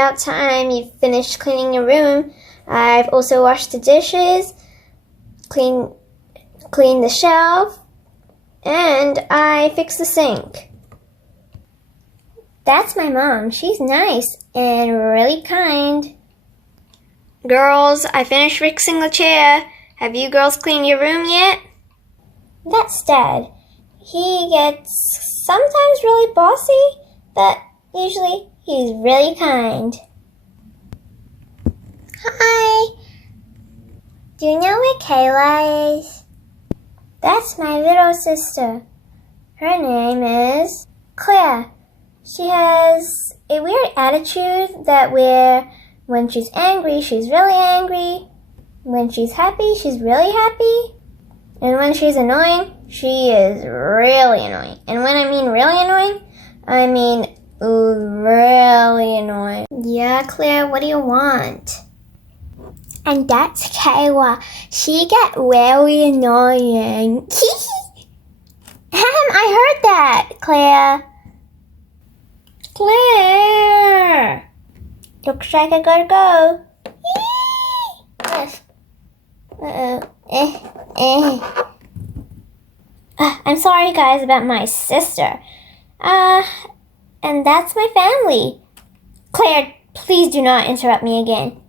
about time you finished cleaning your room. I've also washed the dishes, cleaned the shelf, and I fixed the sink. That's my mom. She's nice and really kind. Girls, I finished fixing the chair. Have you girls cleaned your room yet? That's Dad. He gets sometimes really bossy, but usually he's really kind. Hi. Do you know where Kayla is? That's my little sister. Her name is Claire. She has a weird attitude that when she's angry, she's really angry. When she's happy, she's really happy. And when she's annoying, she is really annoying. And when I mean really annoying, I mean really annoying. Yeah, Claire, what do you want? And that's Kayla. She get very annoying. I heard that, Claire. Claire! Looks like I gotta go. I'm sorry, guys, about my sister. And that's my family. Claire, please do not interrupt me again.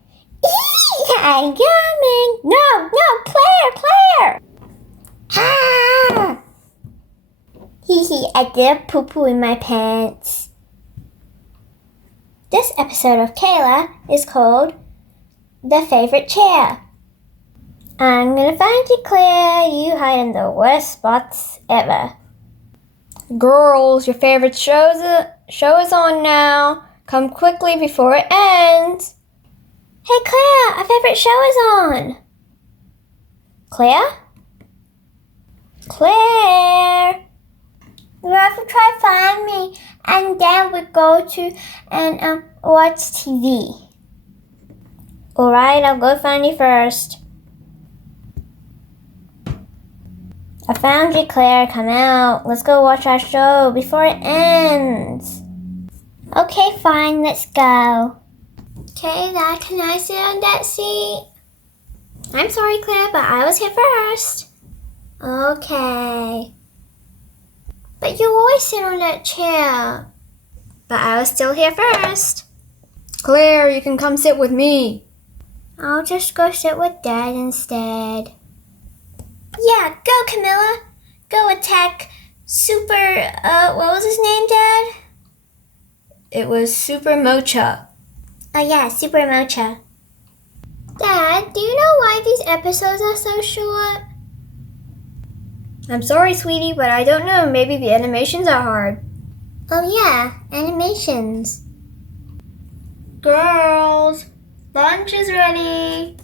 I'm coming. No, Claire. Ah! I did a poo-poo in my pants. This episode of Kayla is called The Favorite Chair. I'm gonna find you, Claire. You hide in the worst spots ever. Girls, your favorite show is on now. Come quickly before it ends. Hey, Claire, our favorite show is on. Claire? Claire? You have to try to find me, and then we go to and watch TV. Alright, I'll go find you first. I found you, Claire. Come out. Let's go watch our show before it ends. Okay, fine. Let's go. Kayla, can I sit on that seat? I'm sorry, Claire, but I was here first. Okay. But you always sit on that chair. But I was still here first. Claire, you can come sit with me. I'll just go sit with Dad instead. Yeah, go Camilla. Go attack what was his name, Dad? It was Super Mocha. Oh yeah, Super Mocha. Dad, do you know why these episodes are so short? I'm sorry, sweetie, but I don't know. Maybe the animations are hard. Oh yeah, animations. Girls, lunch is ready.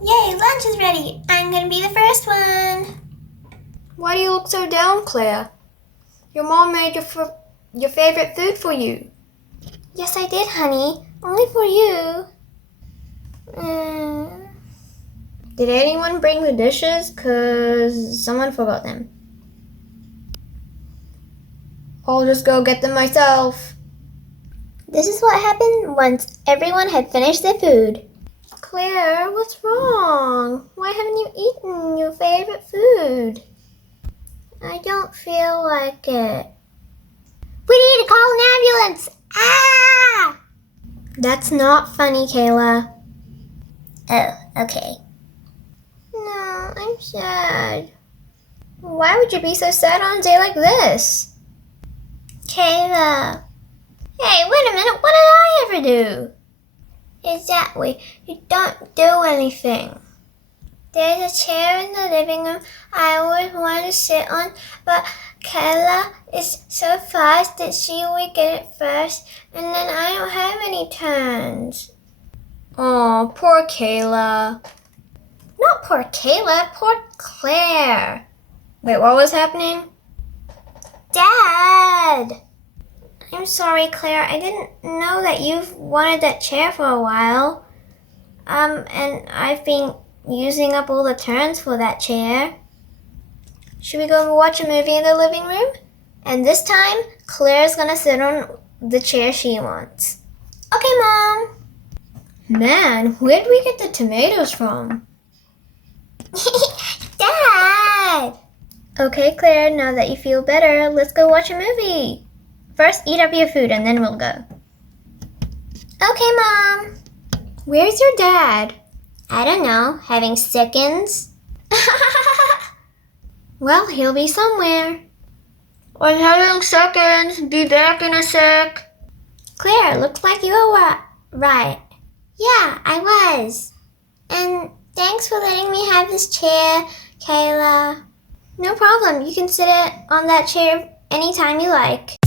Yay, lunch is ready. I'm gonna be the first one. Why do you look so down, Claire? Your mom made your favorite food for you. Yes, I did, honey. Only for you. Did anyone bring the dishes? 'Cause someone forgot them. I'll just go get them myself. This is what happened once everyone had finished their food. Claire, what's wrong? Why haven't you eaten your favorite food? I don't feel like it. We need to call an ambulance! Ah! That's not funny, Kayla. Oh, okay. No, I'm sad. Why would you be so sad on a day like this? Kayla. Hey, wait a minute, what did I ever do? Exactly, you don't do anything. There's a chair in the living room I always wanted to sit on, but Kayla is so fast that she will get it first, and then I don't have any turns. Oh, poor Kayla. Not poor Kayla, poor Claire. Wait, what was happening? Dad! I'm sorry, Claire. I didn't know that you've wanted that chair for a while. And I've been using up all the turns for that chair. Should we go watch a movie in the living room? And this time, Claire's gonna sit on the chair she wants. Okay, Mom. Man, where did we get the tomatoes from? Dad! Okay, Claire, now that you feel better, let's go watch a movie. First, eat up your food and then we'll go. Okay, Mom. Where's your dad? I don't know, having seconds? Well, he'll be somewhere. I'm having seconds. Be back in a sec. Claire, looks like you were right. Yeah, I was. And thanks for letting me have this chair, Kayla. No problem. You can sit it on that chair anytime you like.